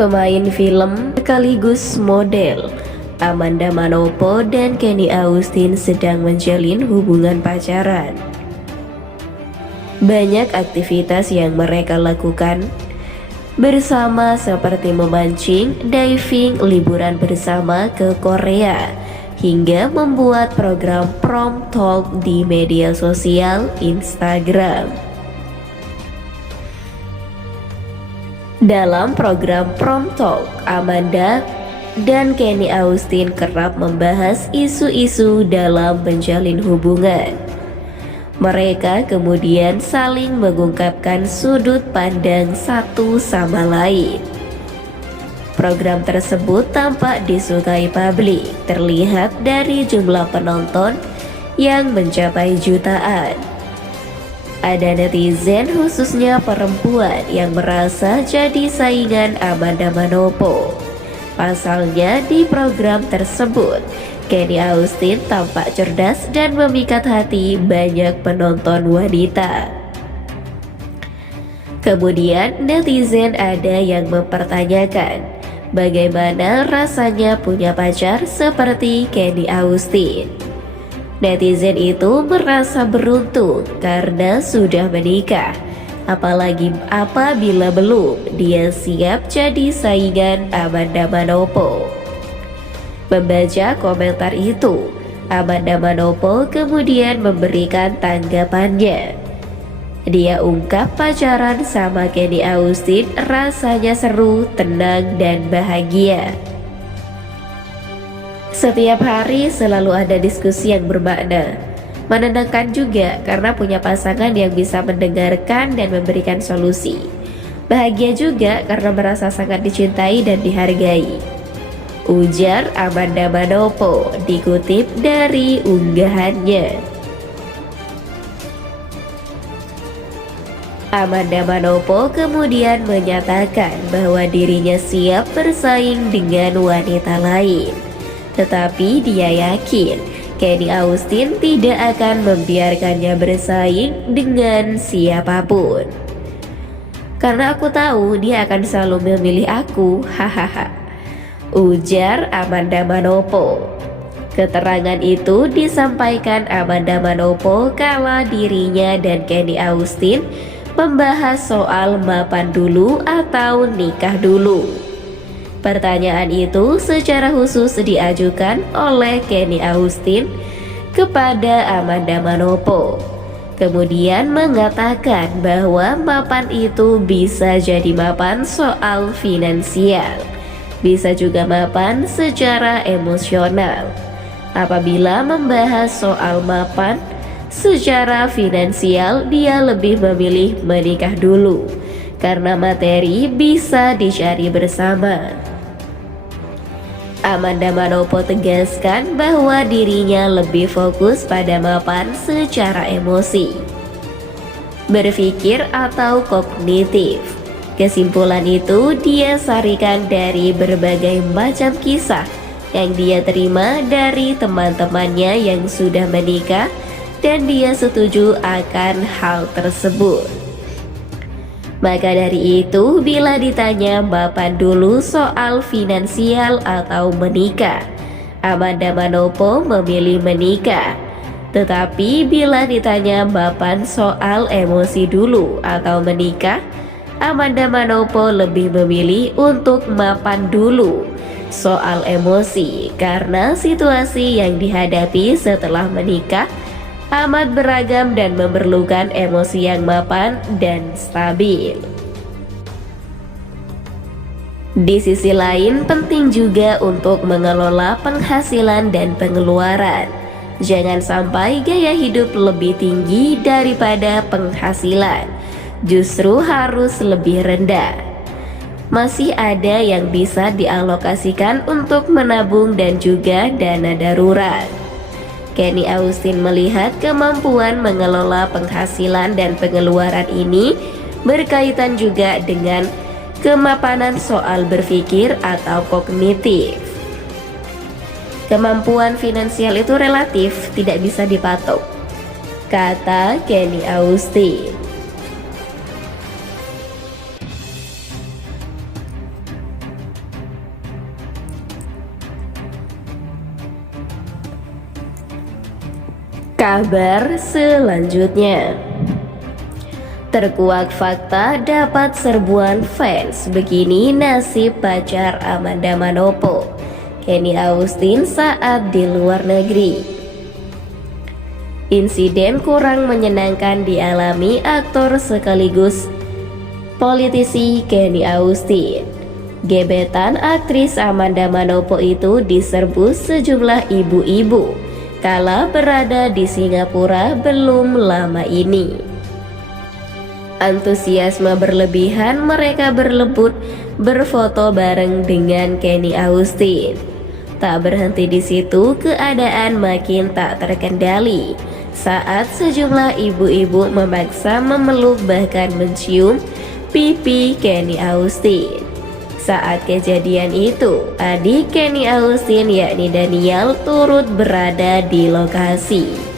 Pemain film sekaligus model Amanda Manopo dan Kenny Augustine sedang menjalin hubungan pacaran. Banyak aktivitas yang mereka lakukan bersama seperti memancing, diving, liburan bersama ke Korea, hingga membuat program prom talk di media sosial Instagram. Dalam program prom talk, Amanda dan Kenny Augustine kerap membahas isu-isu dalam menjalin hubungan. Mereka kemudian saling mengungkapkan sudut pandang satu sama lain. Program tersebut tampak disukai publik, terlihat dari jumlah penonton yang mencapai jutaan. Ada netizen, khususnya perempuan, yang merasa jadi saingan Amanda Manopo. Pasalnya di program tersebut, Kenny Augustine tampak cerdas dan memikat hati banyak penonton wanita. Kemudian netizen ada yang mempertanyakan, bagaimana rasanya punya pacar seperti Kenny Augustine. Netizen itu merasa beruntung karena sudah menikah. Apalagi apabila belum, dia siap jadi saingan Amanda Manopo. Membaca komentar itu, Amanda Manopo kemudian memberikan tanggapannya. Dia ungkap pacaran sama Kenny Augustine rasanya seru, tenang, dan bahagia. Setiap hari selalu ada diskusi yang bermakna. Menenangkan juga karena punya pasangan yang bisa mendengarkan dan memberikan solusi. Bahagia juga karena merasa sangat dicintai dan dihargai, ujar Amanda Manopo dikutip dari unggahannya. Amanda Manopo kemudian menyatakan bahwa dirinya siap bersaing dengan wanita lain, tetapi dia yakin Kenny Augustine tidak akan membiarkannya bersaing dengan siapapun. Karena aku tahu dia akan selalu memilih aku, hahaha, ujar Amanda Manopo. Keterangan itu disampaikan Amanda Manopo kala dirinya dan Kenny Augustine membahas soal mapan dulu atau nikah dulu. Pertanyaan itu secara khusus diajukan oleh Kenny Augustine kepada Amanda Manopo. Kemudian mengatakan bahwa mapan itu bisa jadi mapan soal finansial, bisa juga mapan secara emosional. Apabila membahas soal mapan secara finansial, dia lebih memilih menikah dulu karena materi bisa dicari bersama. Amanda Manopo tegaskan bahwa dirinya lebih fokus pada mapan secara emosi, berpikir atau kognitif. Kesimpulan itu dia sarikan dari berbagai macam kisah yang dia terima dari teman-temannya yang sudah menikah, dan dia setuju akan hal tersebut. Maka dari itu, bila ditanya mapan dulu soal finansial atau menikah, Amanda Manopo memilih menikah. Tetapi bila ditanya mapan soal emosi dulu atau menikah, Amanda Manopo lebih memilih untuk mapan dulu soal emosi, karena situasi yang dihadapi setelah menikah amat beragam dan memerlukan emosi yang mapan dan stabil. Di sisi lain, penting juga untuk mengelola penghasilan dan pengeluaran. Jangan sampai gaya hidup lebih tinggi daripada penghasilan, justru harus lebih rendah. Masih ada yang bisa dialokasikan untuk menabung dan juga dana darurat. Kenny Augustine melihat kemampuan mengelola penghasilan dan pengeluaran ini berkaitan juga dengan kemapanan soal berpikir atau kognitif. Kemampuan finansial itu relatif, tidak bisa dipatok, kata Kenny Augustine. Kabar selanjutnya, terkuak fakta dapat serbuan fans, begini nasib pacar Amanda Manopo, Kenny Augustin saat di luar negeri. Insiden kurang menyenangkan dialami aktor sekaligus politisi Kenny Augustin. Gebetan aktris Amanda Manopo itu diserbu sejumlah ibu-ibu kala berada di Singapura belum lama ini. Antusiasme berlebihan mereka berlebut berfoto bareng dengan Kenny Augustin. Tak berhenti di situ, keadaan makin tak terkendali saat sejumlah ibu-ibu memaksa memeluk bahkan mencium pipi Kenny Augustin. Saat kejadian itu, adik Kenny Augustin yakni Daniel turut berada di lokasi.